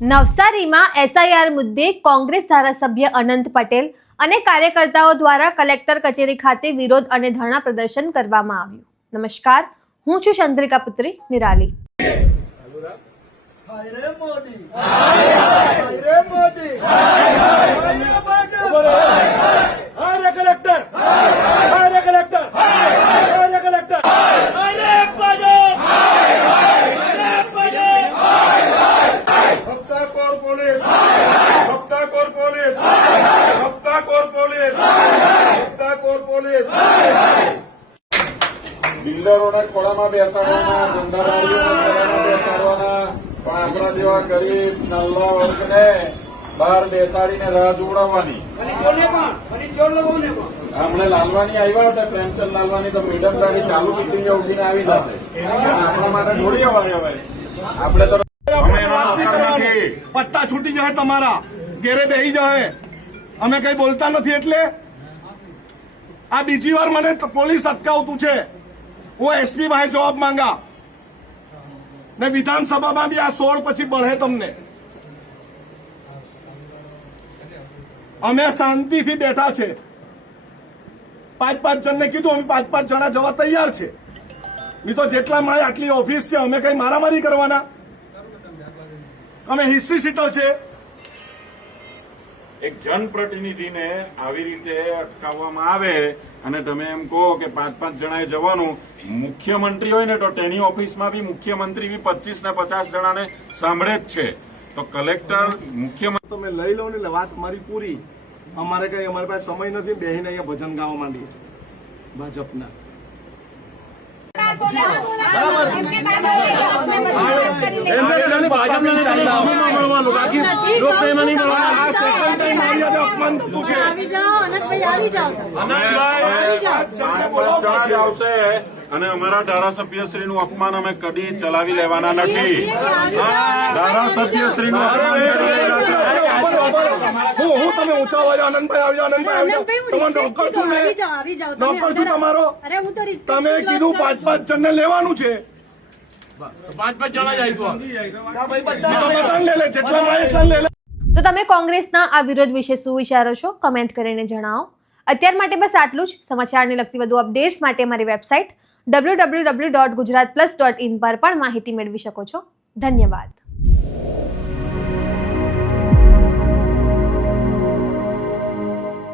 નવસારીમાં એસઆઈઆર મુદ્દે કોંગ્રેસ ધારાસભ્ય અનંત પટેલ અને કાર્યકર્તાઓ દ્વારા કલેક્ટર કચેરી ખાતે વિરોધ અને ધરણા પ્રદર્શન કરવામાં આવ્યું. નમસ્કાર, હું છું ચંદ્રિકા પુત્રી નિરાલી. બિલ્ડરોને ખોળામાં બેસાડવાના, ધંધાદારીઓને ખોળામાં બેસાડવાના, પણ આપણા જેવા ગરીબ નલ્લા વર્ગને બહાર બેસાડીને રાહ જોવડાવવાની. હમણે લાલવાની આવ્યા હતા, પ્રેમચંદ લાલવાની, તો મેડમ ગાડી ચાલુ કીધી ઉઠીને આવી જશે. આપણા માટે થોડી અવાય હવે આપણે તો નથી. પટ્ટા છૂટી જાય, તમારા ઘેરે બેસી જાય, અમે કઈ બોલતા નથી. એટલે આ બીજી વાર મને પોલીસ અટકાવતું છે. હું એસપી ભાઈ જવાબ માંગા ને વિધાનસભામાં બી આ 16 પછી બળે તમને. અમે શાંતિથી બેઠા છે. 5-5 જણને કીધું, અમે 5-5 જણા જવા તૈયાર છે. નહીં તો જેટલા મારી આટલી ઓફિસ છે, અમે કઈ મારામારી કરવાના? અમે હિસ્ટ્રી સીટર છે. એક જનપ્રતિનિધિને આવી રીતે અટકાવવામાં આવે અને તમે એમ કહો કે 5-5 જણાએ જવાનું, મુખ્યમંત્રી હોય ને તો તેની ઓફિસમાં બી મુખ્યમંત્રી બી 25 ને 50 જણાને સાંભળે જ છે. તો કલેક્ટર મુખ્યમંત્રી તમે લઈ લો ને વાત મારી પૂરી. અમારી પાસે સમય નથી. બેહીને અહીંયા ભજન ગાવા માંડીએ ભાજપના. આવશે અને અમારા ધારાસભ્યશ્રીનું અપમાન અમે કદી ચલાવી લેવાના નથી. ધારાસભ્યશ્રીનું અપમાન હું તમે ઊંચા અવાજ આનંદભાઈ આવી જાઓ, આનંદભાઈ આવી જાઓ. તમારો નોકર છું મેં, નોકર છું તમારો. તમે કીધું 5-5 જણને લેવાનું છે. 5-5 જણા જઈશું. તો તમે કોંગ્રેસના આ વિરોધ વિશે શું વિચારો છો? કમેન્ટ કરીને જણાવો. અત્યાર માટે બસ આટલું જ. સમાચારને લગતી વધુ અપડેટ્સ માટે અમારી વેબસાઇટ www.gujaratplus.in પર પણ માહિતી મેળવી શકો છો. ધન્યવાદ.